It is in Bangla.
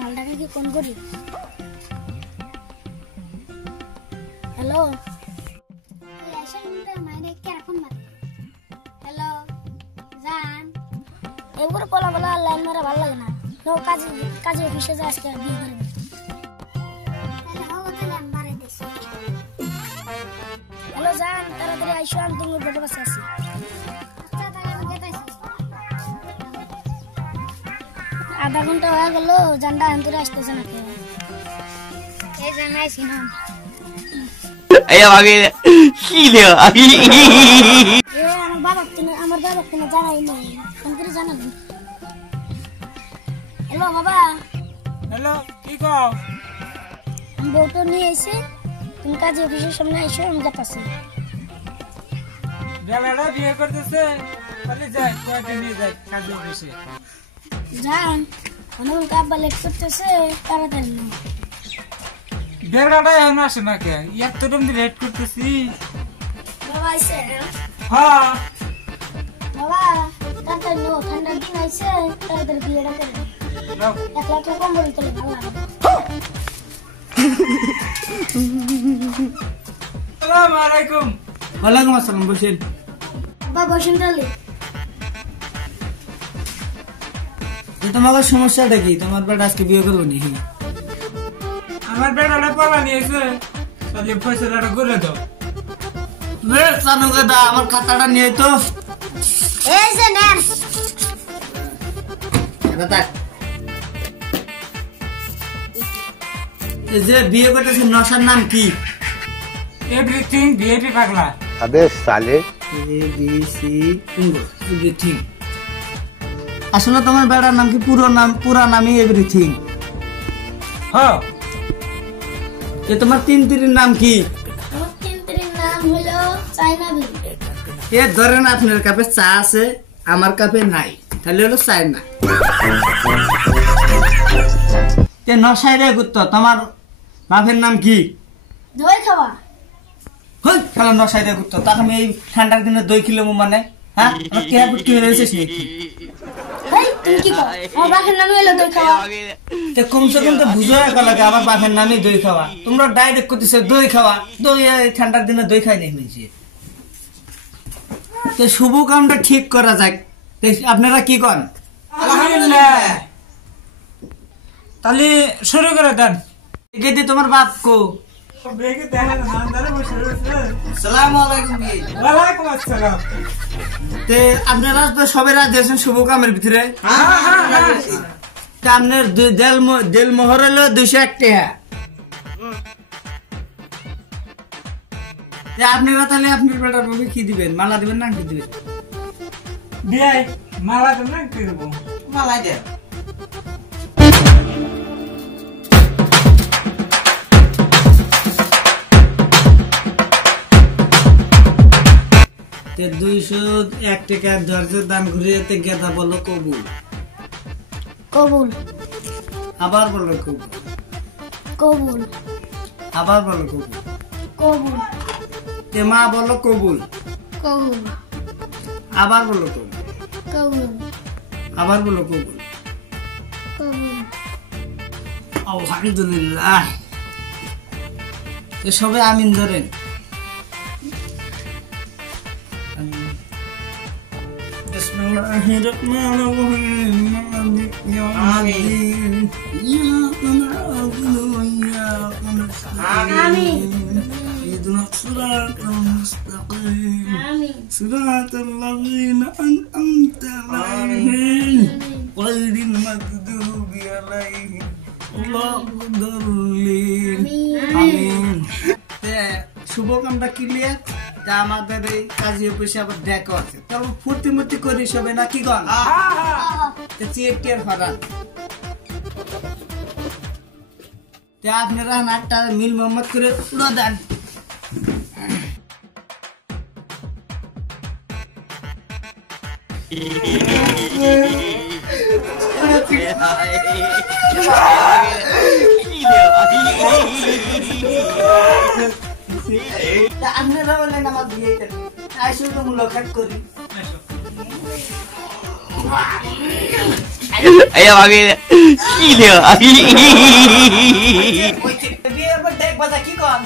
মালটাকে কি কোন করি? হ্যালো, হ্যালো জান, এগুলো বলা বলা লাইন মারা ভালো লাগে না। নো কাজে কাজে অফিসে যা, আজকে বিয়ে করবে। হ্যালো জান, তাড়াতাড়ি আইসো, আমি তোমার বেডে বসে আছি। আধা ঘন্টা হয়ে গেল, জানটা আন্তরে আসতেছে না কেউ। এই জান আইসি না। আমার বাবা কিনা জানাই নেই, ফোন করে জানাবো। হ্যালো বাবা। হ্যালো, কি কও? আমি বউটা নিয়ে এসে, তুমি কাজে অফিসের সামনে এসো, আমি যাচ্ছি। বেলাটা বিয়ে করতেছে, তাহলে যাই কয়েকদিন নিয়ে যাই কাজে অফিসে। জান, অনেক আব্বা লেট করতেছে, তাড়াতাড়ি না। বেলাটা এখন আসে না কে? এত টাইম লেট করতেছি। বাবা আইসে? হ্যাঁ বাবা তাড়াতাড়ি নো, ঠান্ডার দিন আইসে, তাড়াতাড়ি বিয়েটা করে। নাও। 1 লাখ টাকা কম বলতে ভালো লাগে। আসসালামু আলাইকুম। ওয়ালাইকুম আসসালাম, বসেন। বাবা বসেন তাহলে। তোমার সমস্যাটা কি? তোমার বেটা আজকে বিয়ে করবো নি? আমার বেলাটা পালা নিয়েছে, তাহলে ফয়সালাটা করে দাও। আমার খাতাটা নিয়ে তো। এই যে নেন। এই যে বিয়ে করতেছে, নশার নাম কি? এভরিথিং ভিআইপি পাগলা। अबे साले এভরিথিং। আসলে তোমার বেটার নাম কি? পুরা নামই এভরিথিং। হ্যাঁ। তোমার তিন তিরির নাম কি? আমার তিনটির নাম হলো চাইনা বিবি। এ ধরেন আপনার কাপে চা আছে, আমার কাপে নাই, তাহলে হলো চায়না। নশাই রে গুত্ত, তোমার বাপের নাম কি? দই খাওয়া। খেলা নশাই রে গুত্ত, তাকে আমি এই ঠান্ডার দিনে দই কিলো মানে, হ্যাঁ কেয়া কুট্টি রয়েছে সে কি? তুমি কি খাও? আমার বাপের নাম হলো দই খাওয়া। কমসে কম তো বুঝো লাগে আমার বাপের নামই দই খাওয়া। তোমরা ডাইরেক্ট করতেছে দই খাওয়া। দই ঠান্ডার দিনে দই খাই নেই হয়েছে। তো শুভ কামটা ঠিক করা যাক, আপনারা কি করেন? আলহামদুলিল্লাহ, তাহলে শুরু করে দেন। একে তোমার বাপ কো? সালাম আলাইকুম। ওয়ালাইকুম আসসালাম। আপনারা তো সবাই রাজ দিয়েছেন শুভ কামের ভিতরে। আপনার দেল মোহর হলো 201 টাকা। আপনারা তাহলে আপনার বেটার বউকে কি দিবেন? মালা দিবেন না কি দিবেন? বিয়ে মালা দেন না, কি দেবো? মালাই দেন। তে 201 টাকা ধৈর্যের দান ঘুরিয়েতে গেদা বললো কবুল। কবুল। আবার বললো কবুল। কবুল। আবার বললো কবুল। কবুল। তে মা বললো কবুল। কবুল। আবার বললো কবুল। কবুল। আবার বললো কবুল। কবুল। আলহামদুলিল্লাহ। সবাই আমিন ধরেন। বিসমিল্লাহিররহমানিররহিম। মালিক ইয়াউমিদ্দিন। ইয়াকা না'বুদু ওয়া ইয়াকা নাস্তাঈন। ইহদিনাস সিরাতাল মুস্তাকিম। সিরাতাল লাযীনা আন'আমতা আলাইহিম গায়রিল মাগদুবি আলাইহিম ওয়ালাদ-দাল্লিন। আমিন। শুভ কামটা ক্লিয়ার। আমাদের এই কাজী অফিসে আবার দেখা আছে, তবে ফুর্তি মুর্তি করি সবে না কি কন? চেয়ার ফারান আপনারা নাটটা মিল মোহাম্মদ করে উড়ো দেন। আপনারা বললেন আমার বিয়ে করবেন, আসলে তো মুলাকাত করি। Ayo ভাবি কি দিও বিয়ের পর দেখবা যা কি কন